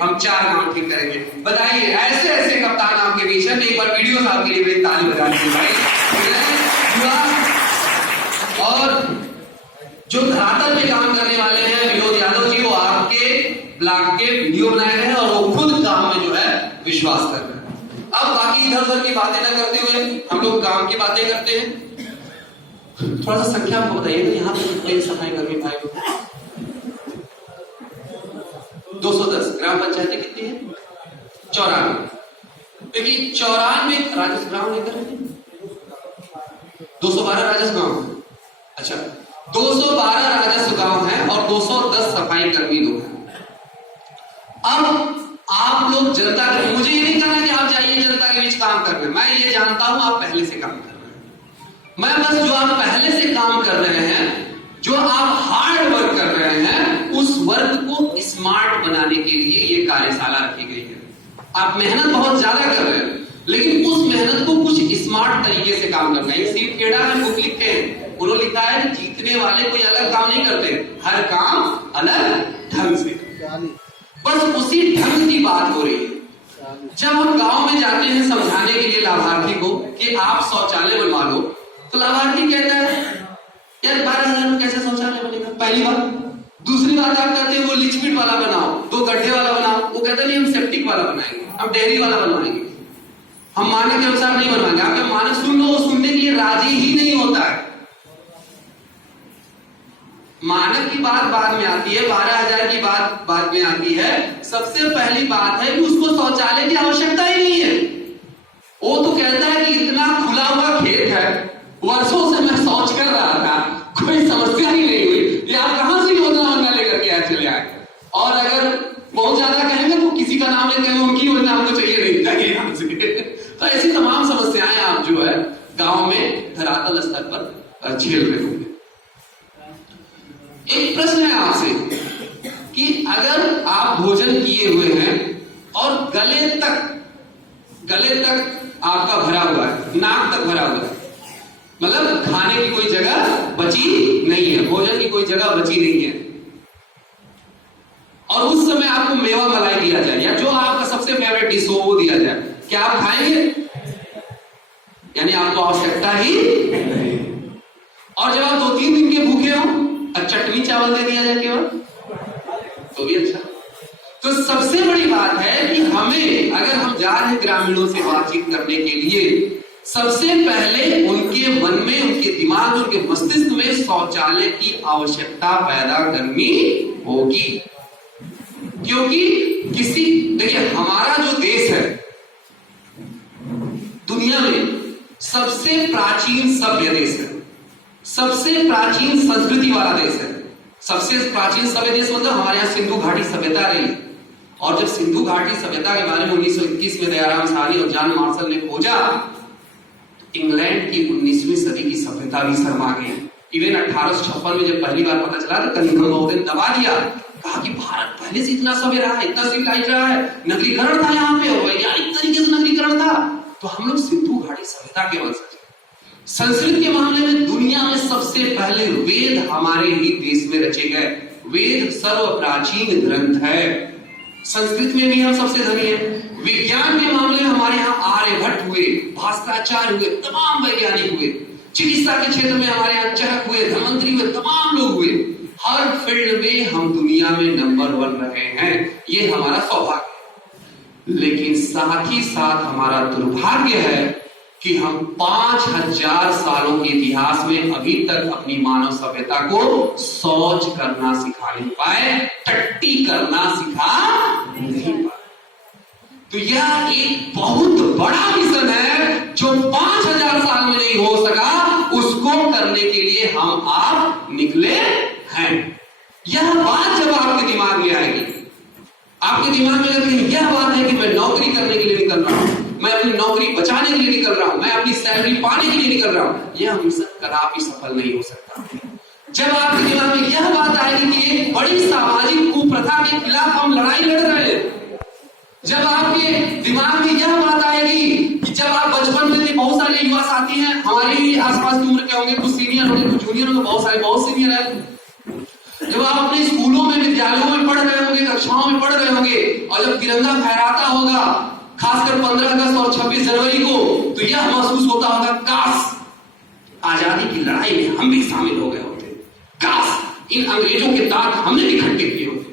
हम 4 गांव ठीक करेंगे। बताइए, ऐसे ऐसे कप्तान आपके बीच है। एक बार वीडियो साहब के लिए ताली बजा दीजिए भाई। और जो धरातल में काम करने वाले हैं विनोद यादव जी, वो आपके ब्लॉग के वीडियो बनाए गए हैं और वो खुद काम में जो है विश्वास कर रहे हैं। अब बाकी इधर उधर की बातें ना करते हुए हम लोग काम की बातें करते हैं। थोड़ा सा संख्या आपको बताइएगा, यहाँ पे कितने सफाई कर्मी भाई लोग? 210। ग्राम पंचायतें कितनी है? 94। देखिए 94 राजस्व गांव लेकर 212 राजस्व गांव। अच्छा, 212 राजस्व गांव है और 210 सफाई कर्मी लोग हैं। अब आप लोग जनता के, मुझे ये नहीं कहना कि आप जाइए जनता के बीच काम करने, मैं ये जानता हूं आप पहले से काम कर रहे हैं। मैं बस जो आप पहले से काम कर रहे हैं, जो आप हार्ड वर्क कर रहे हैं, उस वर्क को स्मार्ट बनाने के लिए ये कार्यशाला रखी गई है। आप मेहनत बहुत ज्यादा कर रहे हैं, लेकिन उस मेहनत को कुछ स्मार्ट तरीके से काम करना है। सीट केड़ा में बुक लिखते हैं, उन्होंने लिखा है कि जीतने वाले कोई अलग काम नहीं करते, हर काम अलग ढंग से। बस उसी ढंग की बात हो रही है। जब हम गांव में जाते हैं समझाने के लिए लाभार्थी को कि आप शौचालय बनवा लो, तो लाभार्थी कहता है यार 12,000 में कैसे शौचालय बनेगा, पहली बात। दूसरी बात आप कहते हैं वो लिचपिट वाला बनाओ, 2 गड्ढे वाला बनाओ, वो कहते नहीं हम सेप्टिक वाला बनाएंगे, हम डेयरी वाला बनवाएंगे, हम मानक के अनुसार नहीं बनवाएंगे। आपके मानक सुन लो, वो सुनने के लिए राजी ही नहीं होता है। मानक की बात बाद में आती है, 12,000 की बात बाद में आती है। सबसे पहली बात है कि उसको शौचालय की आवश्यकता ही नहीं है। वो तो कहता है कि इतना खुला हुआ खेत है, वर्षों से मैं शौच कर रहा था, कोई समस्या ही नहीं हुई, ये आप कहां से योजना वोजना लेकर के आए चले आए। और अगर बहुत ज्यादा कहेंगे तो किसी का नाम लेते हैं, उनकी योजना हमको चाहिए नहीं चाहिए हमसे। तो ऐसी तमाम समस्याएं आप जो है गांव में धरातल स्तर पर झेल रहे होंगे। एक प्रश्न है आपसे कि अगर आप भोजन किए हुए हैं और गले तक आपका भरा हुआ है, नाक तक भरा हुआ है, मतलब खाने की कोई जगह बची नहीं है, भोजन की कोई जगह बची नहीं है, और उस समय आपको मेवा मलाई दिया जाए या जो आपका सबसे फेवरेट डिश हो वो दिया जाए, क्या आप खाएंगे? यानी आपको आवश्यकता ही नहीं। और जब आप 2-3 दिन के भूखे हो और चटनी चावल दे दिया जाए केवल, तो भी अच्छा। तो सबसे बड़ी बात है कि हमें, अगर हम जा रहे हैं ग्रामीणों से बातचीत करने के लिए, सबसे पहले उनके मन में, उनके दिमाग, उनके मस्तिष्क में शौचालय की आवश्यकता पैदा करनी होगी। क्योंकि देखिए हमारा जो देश है दुनिया में सबसे प्राचीन सभ्य देश है, सबसे प्राचीन संस्कृति वाला देश है। सबसे प्राचीन सभ्य देश मतलब हमारे यहाँ सिंधु घाटी सभ्यता रही। और जब सिंधु घाटी सभ्यता के बारे में 1921 में दयाराम साहनी और जॉन मार्शल ने खोजा, तो इंग्लैंड की 19वीं सदी की सभ्यता भी शर्मा गई। इवन 1856 में जब पहली बार पता चला तो कनिंघम बहुते दबा दिया, कहा कि भारत पहले से इतना सभ्य रहा है, इतना सिविलाइज रहा है, नगरीकरण था यहाँ पे, वैज्ञानिक तरीके से नगरीकरण था, तो हम लोग सिंधु घाटी सभ्यता के वंशज। संस्कृत के मामले में दुनिया में सबसे पहले वेद हमारे ही देश में रचे गए। वेद सर्व प्राचीन ग्रंथ है, संस्कृत में भी हम सबसे धनी हैं। विज्ञान के मामले में हमारे यहाँ आर्यभट्ट हुए, भास्कराचार्य हुए, तमाम वैज्ञानिक हुए। चिकित्सा के क्षेत्र में हमारे यहाँ चरक हुए, धन्वंतरी हुए, तमाम लोग हुए। हर फील्ड में हम दुनिया में नंबर 1 रहे हैं, ये हमारा सौभाग्य है। लेकिन साथ ही साथ हमारा दुर्भाग्य है कि हम 5000 सालों के इतिहास में अभी तक अपनी मानव सभ्यता को शौच करना सिखा नहीं पाए, टट्टी करना सिखा नहीं पाए। तो यह एक बहुत बड़ा मिशन है जो 5000 साल में नहीं हो सका, उसको करने के लिए हम आप निकले हैं। यह बात जब आपके दिमाग में आएगी, आपके दिमाग में अगर यह बात है कि मैं नौकरी करने के लिए निकल रहा हूं, मैं अपनी नौकरी बचाने के लिए निकल रहा हूं, मैं अपनी सैलरी पाने के लिए निकल रहा हूं, यह मिशन कदापि सफल नहीं हो सकता। जब आपके दिमाग में यह बात आएगी कि एक बड़ी सामाजिक कुप्रथा के खिलाफ हम लड़ाई लड़ रहे हैं, जब आपके दिमाग में यह बात आएगी कि जब आप बचपन में बहुत सारे युवा साथी हैं, हमारे ही आसपास की उम्र के होंगे, कुछ सीनियर होंगे, कुछ जूनियर होंगे, बहुत सीनियर है। जब आप अपने स्कूलों में, विद्यालयों में पढ़ रहे होंगे, कक्षाओं में पढ़ रहे होंगे, होंगे और जब तिरंगा फहराता होगा, खासकर 15 अगस्त और 26 जनवरी को, तो यह महसूस होता होगा काश आजादी की लड़ाई में हम भी शामिल हो गए होते, काश इन अंग्रेजों के दांत हमने भी खट्टे किए होते।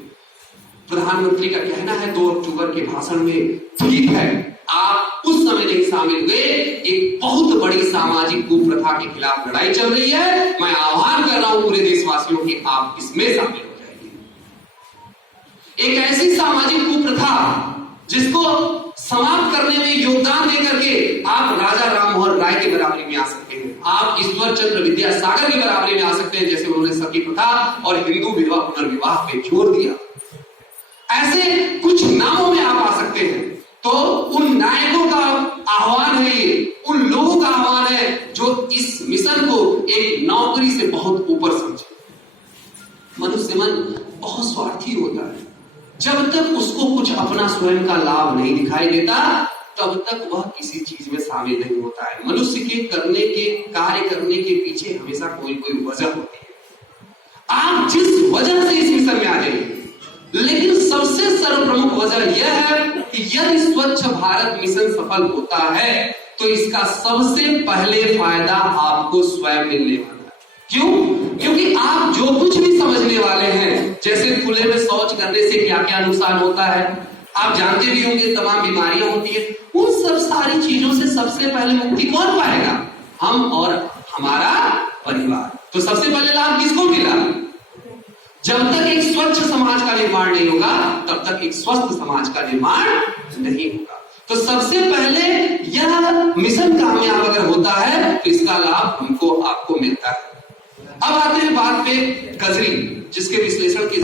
प्रधानमंत्री का कहना है 2 अक्टूबर के भाषण में, ठीक है आप उस समय नहीं शामिल हुए, एक बहुत बड़ी सामाजिक कुप्रथा के खिलाफ लड़ाई चल रही है, मैं आह्वान कर रहा हूं पूरे देशवासियों की आप इसमें शामिल हो जाइए। एक ऐसी सामाजिक कुप्रथा जिसको समाप्त करने में योगदान देकर के आप राजा राममोहन राय के बराबरी में आ सकते हैं, आप ईश्वर चंद्र विद्यासागर के बराबरी में आ सकते हैं, जैसे उन्होंने सती प्रथा और हिंदू विधवा पुनर्विवाह पे जोर दिया। ऐसे कुछ नामों में आप आ सकते हैं। तो उन नायकों का आह्वान है, ये उन लोगों का आह्वान है जो इस मिशन को एक नौकरी से बहुत ऊपर समझे। मनुष्य मन बहुत स्वार्थी होता है, जब तक उसको कुछ अपना स्वयं का लाभ नहीं दिखाई देता तब तक वह किसी चीज में शामिल नहीं होता है। मनुष्य के करने के कार्य करने के पीछे हमेशा कोई कोई वजह होती है। आप जिस वजह से इस मिशन में आ जाइए, लेकिन सबसे सर्वप्रमुख वजह यह है कि यदि स्वच्छ भारत मिशन सफल होता है तो इसका सबसे पहले फायदा आपको स्वयं मिलने वाला है। क्यों? क्योंकि आप जो कुछ भी समझने वाले हैं, जैसे खुले में शौच करने से क्या क्या नुकसान होता है, आप जानते भी होंगे, तमाम बीमारियां होती है, उन सब सारी चीजों से सबसे पहले मुक्ति कौन पाएगा? हम और हमारा परिवार। तो सबसे पहले लाभ किसको मिला? जब तक एक स्वच्छ समाज का निर्माण नहीं होगा तब तक एक स्वस्थ समाज का निर्माण नहीं होगा। तो सबसे पहले यह मिशन कामयाब अगर होता है तो इसका लाभ हमको आपको मिलता है। अब आते हैं बात पे कजरी, जिसके विश्लेषण की